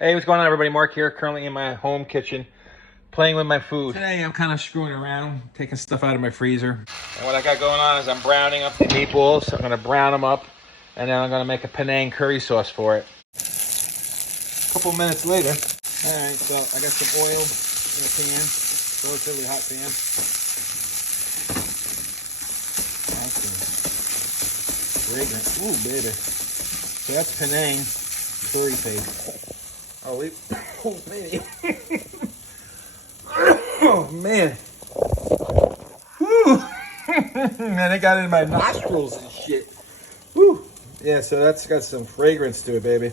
Hey, what's going on, everybody? Mark here, currently in my home kitchen, playing with my food. Today, I'm kind of screwing around, taking stuff out of my freezer. And what I got going on is I'm browning up the meatballs. I'm going to brown them up, and then I'm going to make a Penang curry sauce for it. A couple minutes later. All right, so I got some oil in the pan, relatively hot pan. Fragrant. Ooh, baby. So that's Penang curry paste. Oh, oh, baby. Oh, man. Whew. Man, it got in my nostrils and shit. Whew. Yeah, so that's got some fragrance to it, baby.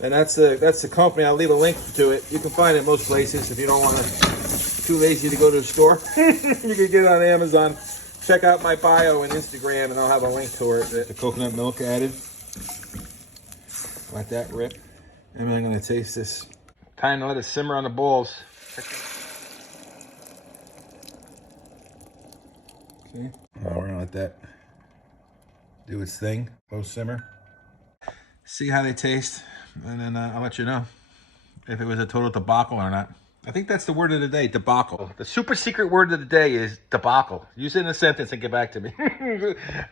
And that's the company. I'll leave a link to it. You can find it most places if you don't want to, too lazy to go to the store. You can get it on Amazon. Check out my bio and Instagram, and I'll have a link to it. The coconut milk added. Let that rip. And I'm going to taste this. Time to let it simmer on the balls. See? Oh, we're going to let that do its thing. Low simmer. See how they taste, and then I'll let you know if it was a total debacle or not. I think that's the word of the day, debacle. The super secret word of the day is debacle. Use it in a sentence and get back to me.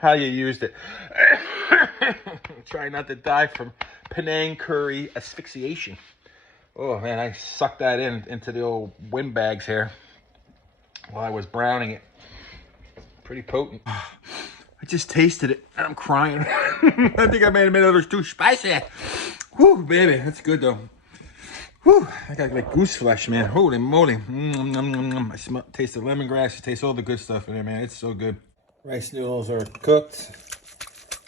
How you used it. Try not to die from Penang curry asphyxiation. Oh man, I sucked that into the old windbags here while I was browning it. Pretty potent. I just tasted it and I'm crying. I think I made it a little too spicy. Whew, baby, that's good though. Whew, I got like goose flesh, man. Holy moly. I taste the lemongrass. I taste all the good stuff in there, man. It's so good. Rice noodles are cooked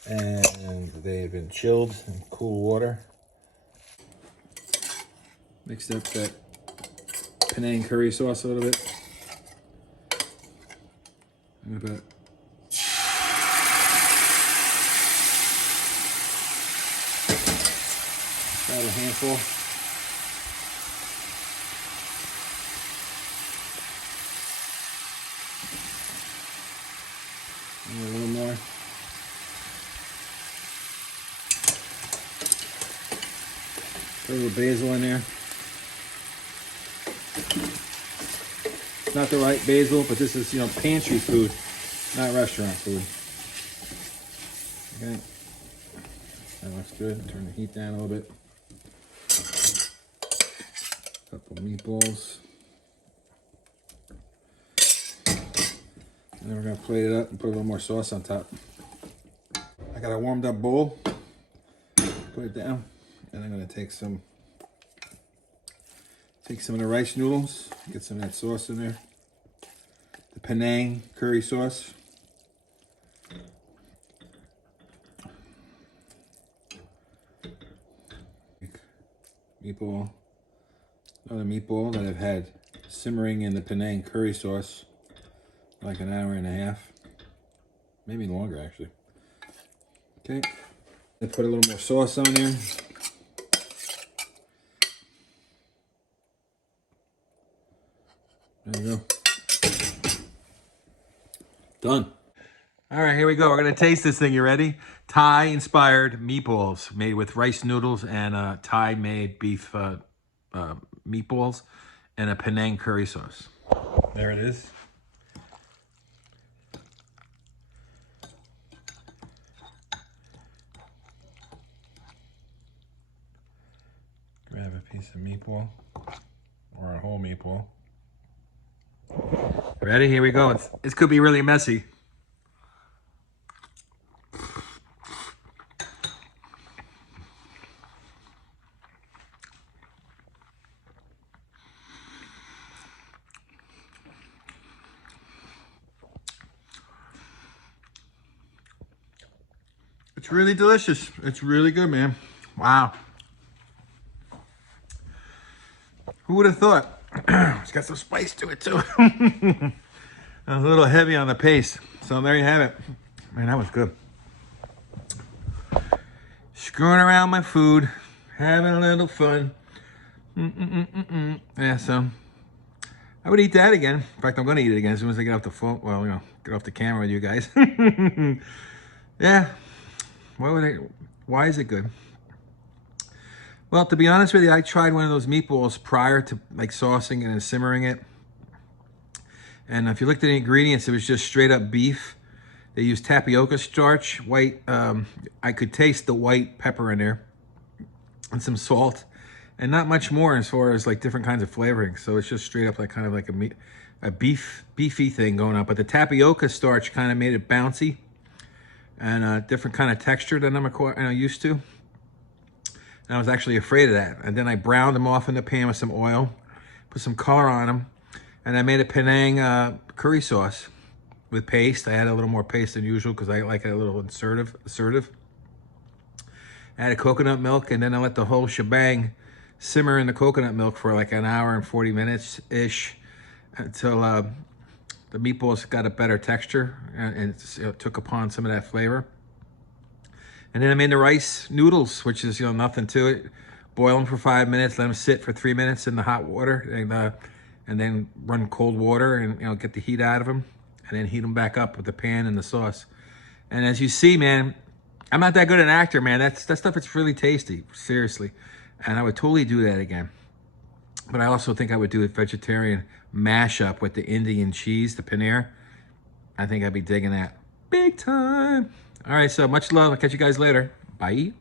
and they've been chilled in cool water. Mixed up that Penang curry sauce a little bit. About a handful. And a little more. Put a little basil in there. It's not the right basil, but this is, pantry food, not restaurant food. Okay. That looks good. Turn the heat down a little bit. Couple meatballs. And then we're gonna plate it up and put a little more sauce on top. I got a warmed up bowl. Put it down, and I'm gonna take some of the rice noodles. Get some of that sauce in there. The Penang curry sauce. Meatball. Another meatball that I've had simmering in the Penang curry sauce like an hour and a half, maybe longer actually. Okay, I put a little more sauce on there. There you go. Done. All right, here we go. We're gonna taste this thing. You ready? Thai-inspired meatballs made with rice noodles and Thai-made beef meatballs and a Penang curry sauce. There it is. Grab a piece of meatball or a whole meatball. Ready? Here we go. This could be really messy. It's really delicious. It's really good, man. Wow. Who would have thought? It's got some spice to it too. A little heavy on the paste. So there you have it. Man, that was good. Screwing around my food, having a little fun. Yeah, so I would eat that again. In fact, I'm going to eat it again as soon as I get off the phone. Well, get off the camera with you guys. Yeah. Why is it good? Well, to be honest with you, I tried one of those meatballs prior to like saucing it and simmering it. And if you looked at the ingredients, it was just straight up beef. They used tapioca starch, white. I could taste the white pepper in there, and some salt, and not much more as far as like different kinds of flavoring. So it's just straight up like kind of like a beefy thing going on. But the tapioca starch kind of made it bouncy and a different kind of texture than I'm used to. And I was actually afraid of that. And then I browned them off in the pan with some oil, put some color on them, and I made a Penang curry sauce with paste. I had a little more paste than usual because I like it a little assertive. I added coconut milk, and then I let the whole shebang simmer in the coconut milk for like an hour and 40 minutes-ish until the meatballs got a better texture and it took upon some of that flavor. And then I made the rice noodles, which is, nothing to it. Boil them for 5 minutes, let them sit for 3 minutes in the hot water, and then run cold water and, get the heat out of them, and then heat them back up with the pan and the sauce. And as you see, man, I'm not that good an actor, man. That stuff is really tasty, seriously. And I would totally do that again. But I also think I would do a vegetarian mashup with the Indian cheese, the paneer. I think I'd be digging that big time. All right, so much love. I'll catch you guys later. Bye.